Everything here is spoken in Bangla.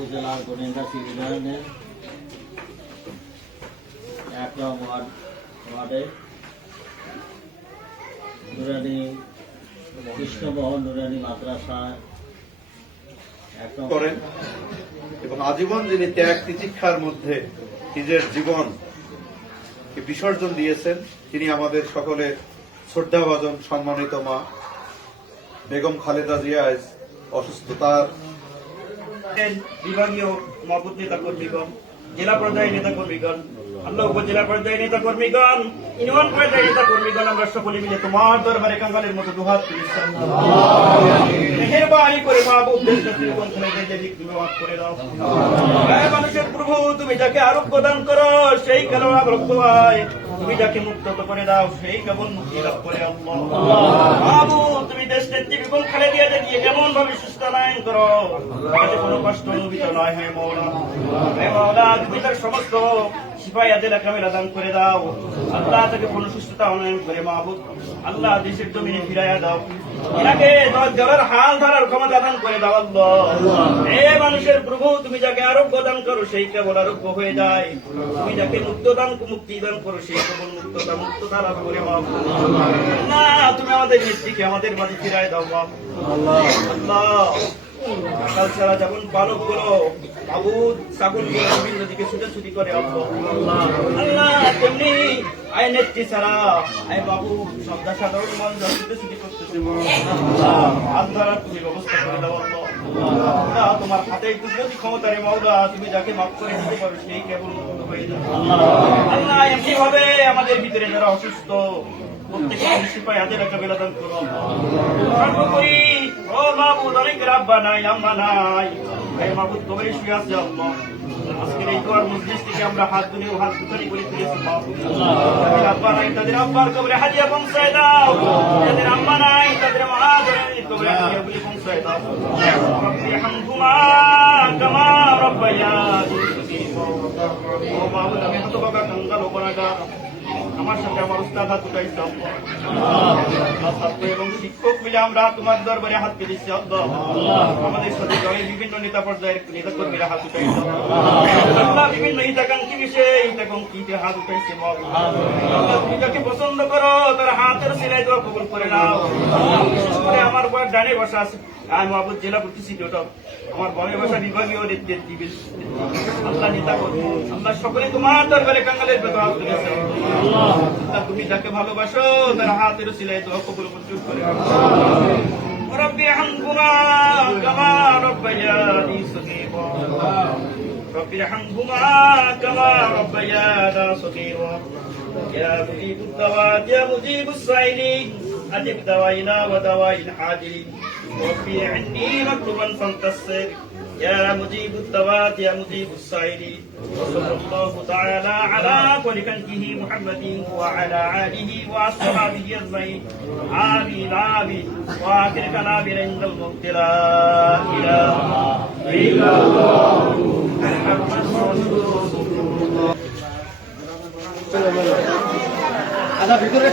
উপজেলার গোনেন্দাসী ইউনিয়নের ১ নং ওয়ার্ডে নুরানি কৃষ্ণমোহন নুরানি মাদ্রাসায় করেন এবং আজীবন যিনি ত্যাগ তিতিক্ষার মধ্যে নিজের জীবন বিসর্জন দিয়েছেন, তিনি আমাদের সকলের শ্রদ্ধাভাজন সম্মানিত মা বেগম খালেদা জিয়া অসুস্থতার বিভাগীয় মহবুত নেতা কর্মীগণ, জেলা পর্যায়ে নেতা কর্মীগণ, আল্লাহ উপজেলা পর্যায়ে নেতা কর্মীগণ, ইউনিয়ন পর্যায়ে নেতা কর্মীগণ, আমরা সকলে মিলে তোমার দরবারে কাঙ্গালের মতো দুহাত তুলেছি। মেহেরবানি করে মাহবুব মাফ করে দাও। মানুষের প্রভু, তুমি যাকে আরোগ্য দান করো সেই কেবল আরোগ্য হয়, তুমি যাকে মুক্ত করে দাও সেই কেবল মুক্তি লাভ করে। মাহবুব, তুমি দেশ নেত্রী বেগম খালেদা জিয়াকে কেমন ভাবে সুস্থায়ন করো, তাতে কোনো কষ্ট অনুভূত নয়। হে মওলা, তুমি তার সমস্ত সিপাহীদের কামিলা দান করে দাও। আল্লাহ তাকে কোনো সুস্থতা উন্নয়ন করে মাহবুব আল্লাহ দেশের জমিনে ফিরাইয়া দাও। এনাকে জ্বরের হাল ধরার ক্ষমতা দান করে দাও। আল্লাহ, হে মানুষের প্রভু, তুমি যাকে আরোগ্য দান করো সেই কেবল আরোগ্য হয়ে যায়, তুমি যাকে মুক্তি দান করো সেই কেবল মুক্ততা লাভ করে মাহবুব। না, তুমি আমাদের নেত্রীকে আমাদের মাঝে ফিরাই দাও মাহবুব। আল্লাহ, সকাল সারা যেমন পালক গুলো আবুদ ছাগল গুলো বিভিন্ন দিকে ছুটাছুটি করে আল্লাহ, তেমনি আয় নেত্রী ছাড়া আয় বাবু সন্ধ্যা সাধারণ মানুষ ছুটাছুটি করতেছে। আল্লাহ, তুমি ব্যবস্থা করে দাও। আল্লাহ, তোমার হাতে কুদরতি ক্ষমতা রে মাওলা, তুমি যাকে মাফ করে দিতে পারো সেই কেবল মুক্ত হয়ে যাবে। আল্লাহ, এমনি ভাবে আমাদের ভিতরে যারা অসুস্থ প্রত্যেকের সিপাহীদের কামিলা দান করো। সর্বোপরি ও মাহবুব, অনেকের আব্বা নাই আম্মা নাই, এই মাহবুব কবরে শুয়ে আছে। আল্লাহ, আজকের এই দোয়ার মজলিস থেকে আমরা হাত তুলে হাত দুটারি করে তুলেছি মাহবুব। যাদের আব্বা নাই তাদের আব্বার কবরে হাদিয়া পৌঁছায় দাও, যাদের আম্মা নাই তাদের মাদের কবরে হাদিয়া বলে পৌঁছায় দাও। রব্বি হামহুমা কামা রাব্বায়ানি সগীরা। ও মাহবুব, আমি হতভাগা কাঙ্গাল গুনাহগার, আমার সাথে আমার উস্তাদ উঠাইছে ছাত্র এবং শিক্ষক মিলে আমরা তোমার দরবারে হাত পেতেছি। আমাদের সাথে দলের বিভিন্ন নেতা পর্যায়ের নেতা কর্মীরা হাত উঠাইছে। বিভিন্ন হিতাকাঙ্ক্ষী বিষয়ে হিতাকাঙ্ক্ষীতে হাত উঠাইছে। তুমি যাকে পছন্দ করো তার হাতের সিলাই দেওয়া কবুল করে নাও। বিশেষ করে আমার বয়ার ডানে বসা আছে মাহবুব জেলা প্রতিষ্ঠিত, আমার বামে বসা বিভাগীয় নেতৃত্ব আল্লাহ নেতা কর্মী, আল্লাহ সকলে তোমার দরবারে কাঙ্গালের বেদা হাত তুলেছে। তুমি যাকে ভালোবাসো তার হাতের সিলাই দোয়া কবুল মঞ্জুর করে। রব্বি হামহুমা কামা রাব্বায়ানি সগীরা। রব্বি হামহুমা কামা রাব্বায়ানা সগীরা। ইয়া মুজিবুদ দাওয়াত ইয়া মুজিবুস সাইলিন আজিব দাওয়াইনা ওয়া দাওয়াইল হাজিরিন রব্বি আন্নী মাকতুবান ফান্তাসির। يا مجيب الدعوات يا مجيب السائلين. وصلى الله تعالى على خير خلقه محمد وعلى آله وأصحابه أجمعين. آمين آمين. وآخر كلامنا عند الموت لا إله إلا الله محمد رسول الله. ভিতরে